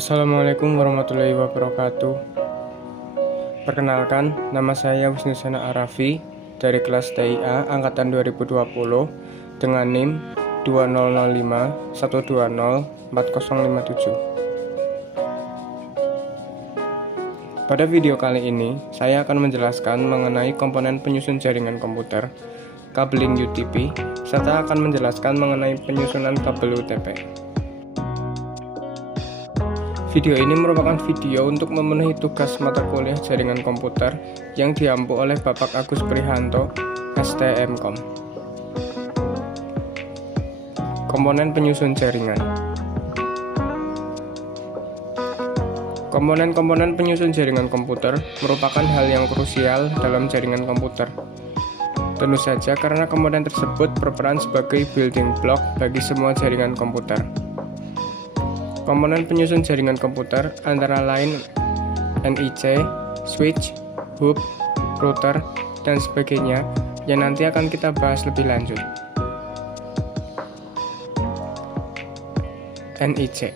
Assalamualaikum warahmatullahi wabarakatuh. Perkenalkan, nama saya Wisnusana Arafi dari kelas TIA angkatan 2020 dengan NIM 200512040057. Pada video kali ini, saya akan menjelaskan mengenai komponen penyusun jaringan komputer, kabeling UTP, serta akan menjelaskan mengenai penyusunan kabel UTP. Video ini merupakan video untuk memenuhi tugas mata kuliah jaringan komputer yang diampu oleh Bapak Agus Prihanto, STMKom. Komponen penyusun jaringan. Komponen-komponen penyusun jaringan komputer merupakan hal yang krusial dalam jaringan komputer. Tentu saja karena komponen tersebut berperan sebagai building block bagi semua jaringan komputer. Komponen penyusun jaringan komputer antara lain NIC, switch, hub, router, dan sebagainya yang nanti akan kita bahas lebih lanjut. NIC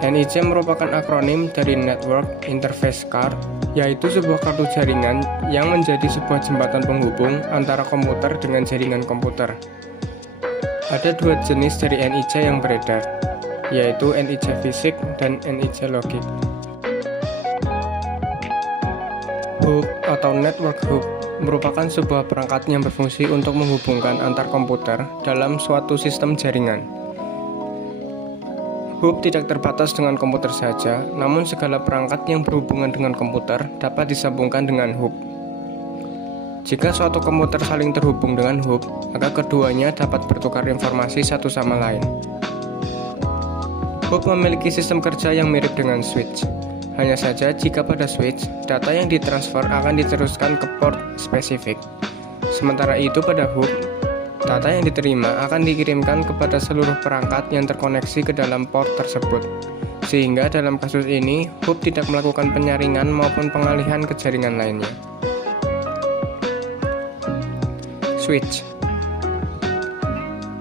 NIC merupakan akronim dari Network Interface Card, yaitu sebuah kartu jaringan yang menjadi sebuah jembatan penghubung antara komputer dengan jaringan komputer. Ada dua jenis dari NIC yang beredar, yaitu NIC fisik dan NIC logik. Hub atau network hub merupakan sebuah perangkat yang berfungsi untuk menghubungkan antar komputer dalam suatu sistem jaringan. Hub tidak terbatas dengan komputer saja, namun segala perangkat yang berhubungan dengan komputer dapat disambungkan dengan hub. Jika suatu komputer saling terhubung dengan hub, maka keduanya dapat bertukar informasi satu sama lain. Hub memiliki sistem kerja yang mirip dengan switch. Hanya saja jika pada switch, data yang ditransfer akan diteruskan ke port spesifik. Sementara itu pada hub, data yang diterima akan dikirimkan kepada seluruh perangkat yang terkoneksi ke dalam port tersebut. Sehingga dalam kasus ini, hub tidak melakukan penyaringan maupun pengalihan ke jaringan lainnya.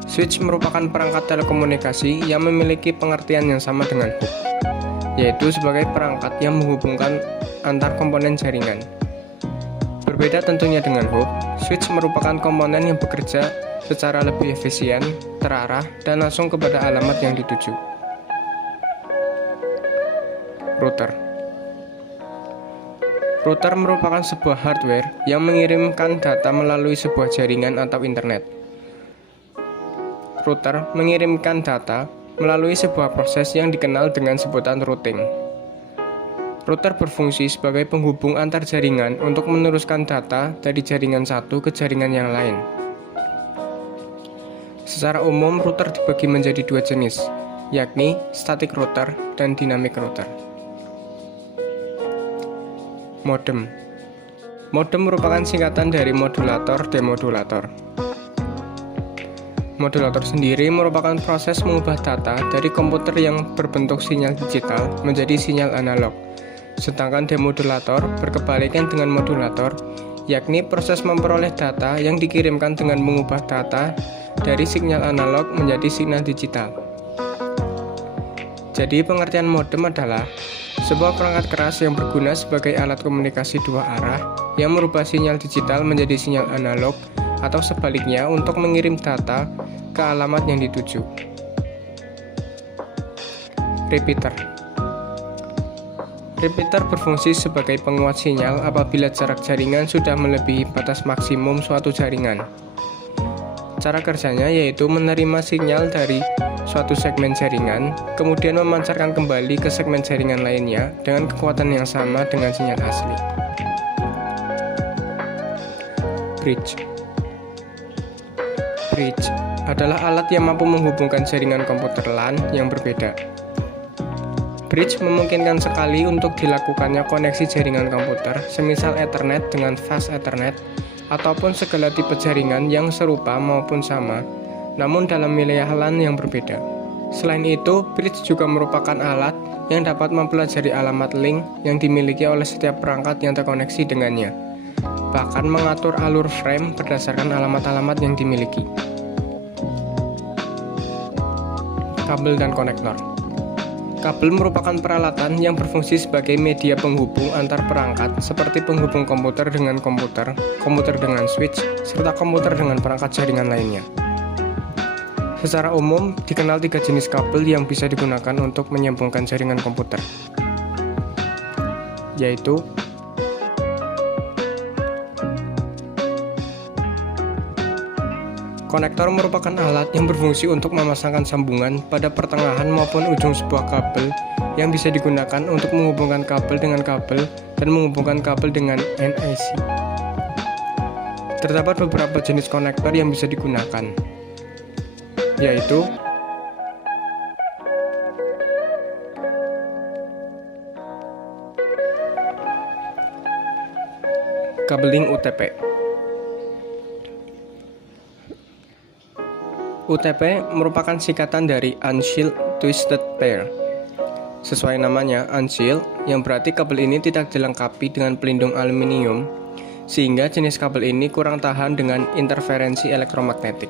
Switch merupakan perangkat telekomunikasi yang memiliki pengertian yang sama dengan hub, yaitu sebagai perangkat yang menghubungkan antar komponen jaringan. Berbeda tentunya dengan hub, switch merupakan komponen yang bekerja secara lebih efisien, terarah, dan langsung kepada alamat yang dituju. Router merupakan sebuah hardware yang mengirimkan data melalui sebuah jaringan atau internet. Router mengirimkan data melalui sebuah proses yang dikenal dengan sebutan routing. Router berfungsi sebagai penghubung antar jaringan untuk meneruskan data dari jaringan satu ke jaringan yang lain. Secara umum, router dibagi menjadi dua jenis, yakni static router dan dynamic router. Modem merupakan singkatan dari modulator-demodulator. Modulator sendiri merupakan proses mengubah data dari komputer yang berbentuk sinyal digital menjadi sinyal analog. Sedangkan demodulator berkebalikan dengan modulator, yakni proses memperoleh data yang dikirimkan dengan mengubah data dari sinyal analog menjadi sinyal digital. Jadi pengertian modem adalah sebuah perangkat keras yang berguna sebagai alat komunikasi dua arah yang merubah sinyal digital menjadi sinyal analog atau sebaliknya untuk mengirim data ke alamat yang dituju. Repeater berfungsi sebagai penguat sinyal apabila jarak jaringan sudah melebihi batas maksimum suatu jaringan. Cara kerjanya yaitu menerima sinyal dari suatu segmen jaringan, kemudian memancarkan kembali ke segmen jaringan lainnya dengan kekuatan yang sama dengan sinyal asli. Bridge adalah alat yang mampu menghubungkan jaringan komputer LAN yang berbeda. Bridge memungkinkan sekali untuk dilakukannya koneksi jaringan komputer, semisal Ethernet dengan Fast Ethernet, ataupun segala tipe jaringan yang serupa maupun sama, namun dalam wilayah LAN yang berbeda. Selain itu, bridge juga merupakan alat yang dapat mempelajari alamat link yang dimiliki oleh setiap perangkat yang terkoneksi dengannya, bahkan mengatur alur frame berdasarkan alamat-alamat yang dimiliki. Kabel dan konektor. Kabel merupakan peralatan yang berfungsi sebagai media penghubung antar perangkat seperti penghubung komputer dengan komputer, komputer dengan switch, serta komputer dengan perangkat jaringan lainnya. Secara umum, dikenal 3 jenis kabel yang bisa digunakan untuk menyambungkan jaringan komputer, yaitu konektor merupakan alat yang berfungsi untuk memasangkan sambungan pada pertengahan maupun ujung sebuah kabel yang bisa digunakan untuk menghubungkan kabel dengan kabel dan menghubungkan kabel dengan NIC. Terdapat beberapa jenis konektor yang bisa digunakan, yaitu kabeling UTP. UTP merupakan singkatan dari Unsealed Twisted Pair. Sesuai namanya, unsealed, yang berarti kabel ini tidak dilengkapi dengan pelindung aluminium, sehingga jenis kabel ini kurang tahan dengan interferensi elektromagnetik.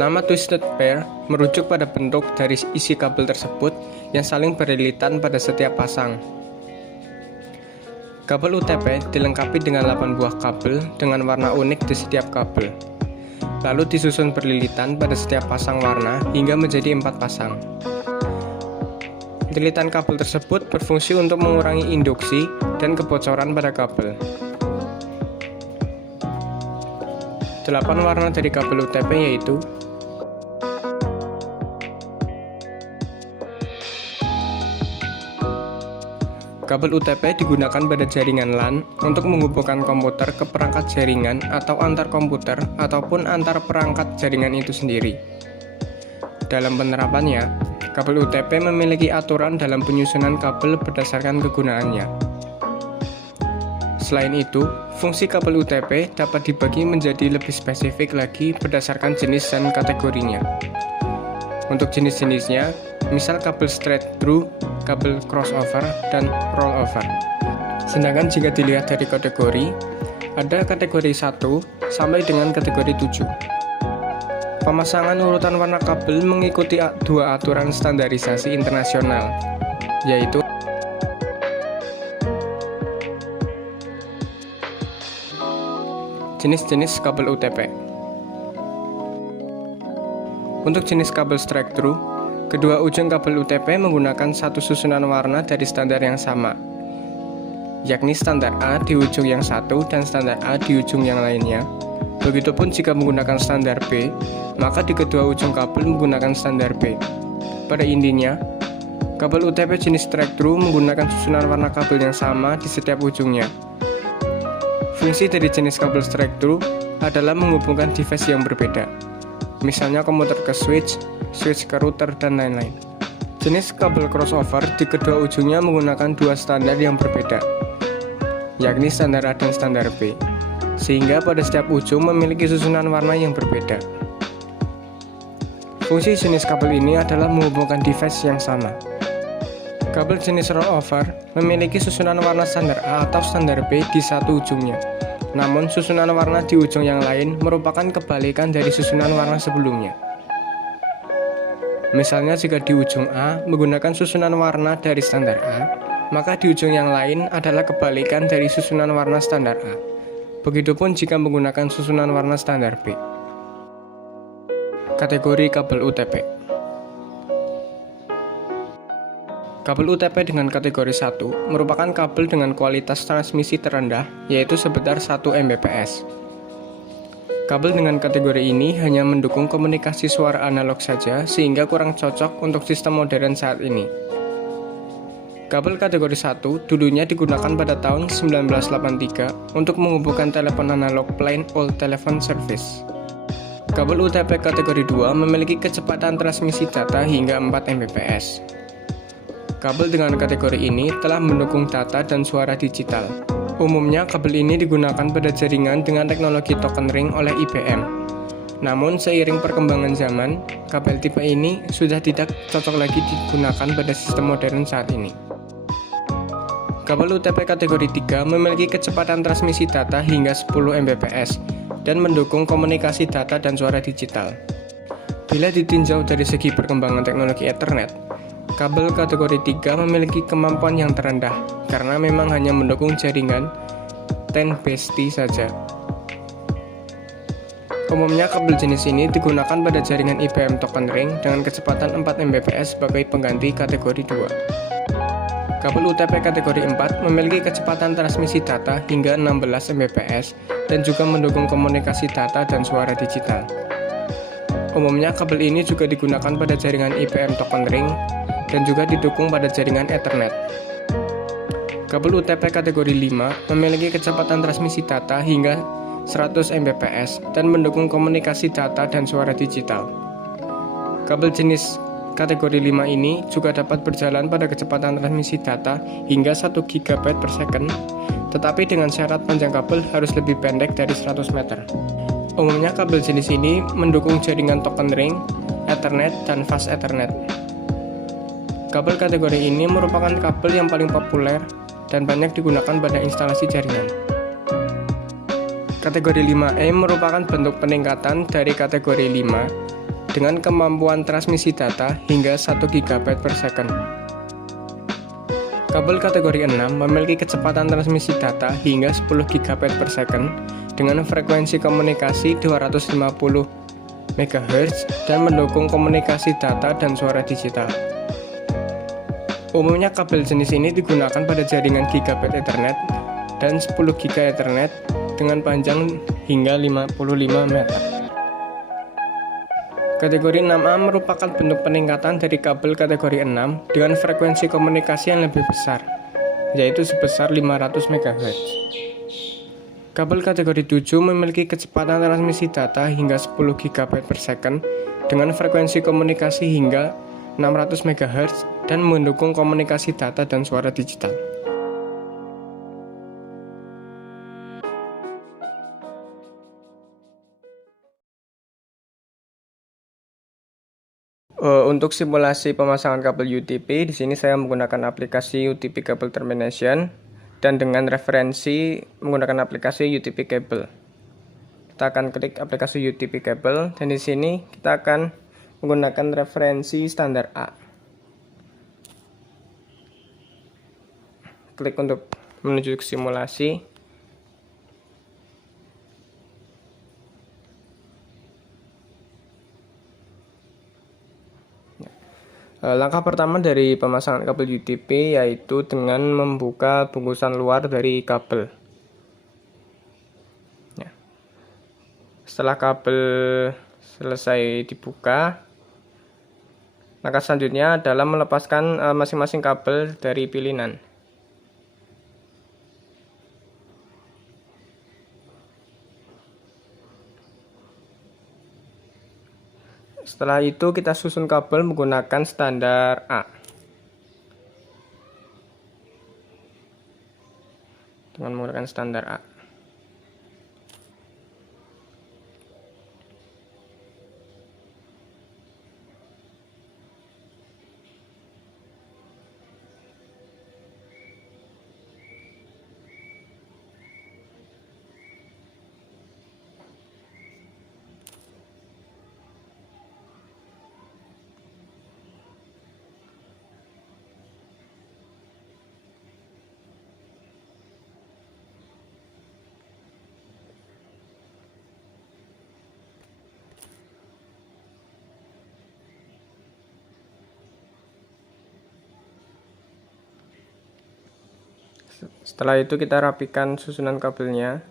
Nama Twisted Pair merujuk pada bentuk dari isi kabel tersebut yang saling berlilitan pada setiap pasang. Kabel UTP dilengkapi dengan 8 buah kabel dengan warna unik di setiap kabel, lalu disusun berlilitan pada setiap pasang warna hingga menjadi 4 pasang. Lilitan kabel tersebut berfungsi untuk mengurangi induksi dan kebocoran pada kabel. 8 warna dari kabel UTP yaitu kabel UTP digunakan pada jaringan LAN untuk menghubungkan komputer ke perangkat jaringan atau antar komputer ataupun antar perangkat jaringan itu sendiri. Dalam penerapannya, kabel UTP memiliki aturan dalam penyusunan kabel berdasarkan kegunaannya. Selain itu, fungsi kabel UTP dapat dibagi menjadi lebih spesifik lagi berdasarkan jenis dan kategorinya. Untuk jenis-jenisnya, misal kabel straight through, kabel crossover, dan rollover. Sedangkan jika dilihat dari kategori, ada kategori 1 sampai dengan kategori 7. Pemasangan urutan warna kabel mengikuti 2 aturan standarisasi internasional, yaitu jenis-jenis kabel UTP. Untuk jenis kabel straight through, kedua ujung kabel UTP menggunakan satu susunan warna dari standar yang sama, yakni standar A di ujung yang satu dan standar A di ujung yang lainnya. Begitupun jika menggunakan standar B, maka di kedua ujung kabel menggunakan standar B. Pada intinya, kabel UTP jenis straight through menggunakan susunan warna kabel yang sama di setiap ujungnya. Fungsi dari jenis kabel straight through adalah menghubungkan device yang berbeda, misalnya komputer ke switch, switch ke router, dan lain-lain. Jenis kabel crossover di kedua ujungnya menggunakan 2 standar yang berbeda, yakni standar A dan standar B, sehingga pada setiap ujung memiliki susunan warna yang berbeda. Fungsi jenis kabel ini adalah menghubungkan device yang sama. Kabel jenis rollover memiliki susunan warna standar A atau standar B di satu ujungnya, namun susunan warna di ujung yang lain merupakan kebalikan dari susunan warna sebelumnya. Misalnya jika di ujung A menggunakan susunan warna dari standar A, maka di ujung yang lain adalah kebalikan dari susunan warna standar A. Begitupun jika menggunakan susunan warna standar B. Kategori kabel UTP. Kabel UTP dengan kategori 1 merupakan kabel dengan kualitas transmisi terendah, yaitu sebesar 1 Mbps. Kabel dengan kategori ini hanya mendukung komunikasi suara analog saja, sehingga kurang cocok untuk sistem modern saat ini. Kabel kategori 1 dulunya digunakan pada tahun 1983 untuk menghubungkan telepon analog plain old telephone service. Kabel UTP kategori 2 memiliki kecepatan transmisi data hingga 4 Mbps. Kabel dengan kategori ini telah mendukung data dan suara digital. Umumnya, kabel ini digunakan pada jaringan dengan teknologi token ring oleh IBM. Namun, seiring perkembangan zaman, kabel tipe ini sudah tidak cocok lagi digunakan pada sistem modern saat ini. Kabel UTP kategori 3 memiliki kecepatan transmisi data hingga 10 Mbps dan mendukung komunikasi data dan suara digital. Bila ditinjau dari segi perkembangan teknologi Ethernet, kabel kategori 3 memiliki kemampuan yang terendah karena memang hanya mendukung jaringan 10BSD saja. Umumnya kabel jenis ini digunakan pada jaringan IBM Token Ring dengan kecepatan 4 Mbps sebagai pengganti kategori 2. Kabel UTP kategori 4 memiliki kecepatan transmisi data hingga 16 Mbps dan juga mendukung komunikasi data dan suara digital. Umumnya kabel ini juga digunakan pada jaringan IBM Token Ring dan juga didukung pada jaringan Ethernet. Kabel UTP kategori 5 memiliki kecepatan transmisi data hingga 100 Mbps dan mendukung komunikasi data dan suara digital. Kabel jenis kategori 5 ini juga dapat berjalan pada kecepatan transmisi data hingga 1 GB per second, tetapi dengan syarat panjang kabel harus lebih pendek dari 100 meter. Umumnya kabel jenis ini mendukung jaringan Token Ring, Ethernet, dan Fast Ethernet. Kabel kategori ini merupakan kabel yang paling populer dan banyak digunakan pada instalasi jaringan. Kategori 5E merupakan bentuk peningkatan dari kategori 5 dengan kemampuan transmisi data hingga 1 GB per second. Kabel kategori 6 memiliki kecepatan transmisi data hingga 10 GB per second dengan frekuensi komunikasi 250 MHz dan mendukung komunikasi data dan suara digital. Umumnya kabel jenis ini digunakan pada jaringan Gigabit Ethernet dan 10 GB Ethernet dengan panjang hingga 55 meter. Kategori 6A merupakan bentuk peningkatan dari kabel kategori 6 dengan frekuensi komunikasi yang lebih besar, yaitu sebesar 500 MHz. Kabel kategori 7 memiliki kecepatan transmisi data hingga 10 GB per second dengan frekuensi komunikasi hingga 600 MHz dan mendukung komunikasi data dan suara digital. Untuk simulasi pemasangan kabel UTP, di sini saya menggunakan aplikasi UTP Cable Termination dan dengan referensi menggunakan aplikasi UTP Cable. Kita akan klik aplikasi UTP Cable dan di sini kita akan menggunakan referensi standar A. Klik untuk menuju ke simulasi. Langkah pertama dari pemasangan kabel UTP yaitu dengan membuka bungkusan luar dari kabel. Setelah kabel selesai dibuka, langkah selanjutnya adalah melepaskan masing-masing kabel dari pilihan. Setelah itu kita susun kabel menggunakan standar A. Dengan menggunakan standar A. Setelah itu kita rapikan susunan kabelnya.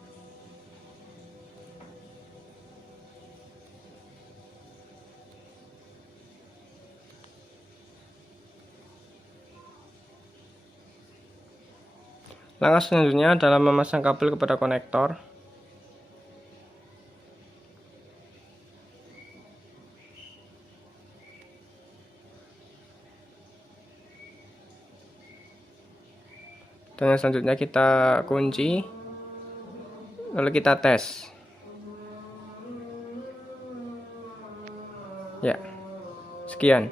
Langkah selanjutnya adalah memasang kabel kepada konektor. Dan yang selanjutnya kita kunci, lalu kita tes. Ya, sekian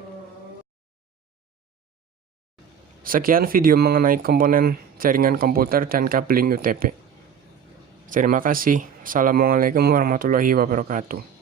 video mengenai komponen jaringan komputer dan kabeling UTP. Terima kasih. Assalamualaikum warahmatullahi wabarakatuh.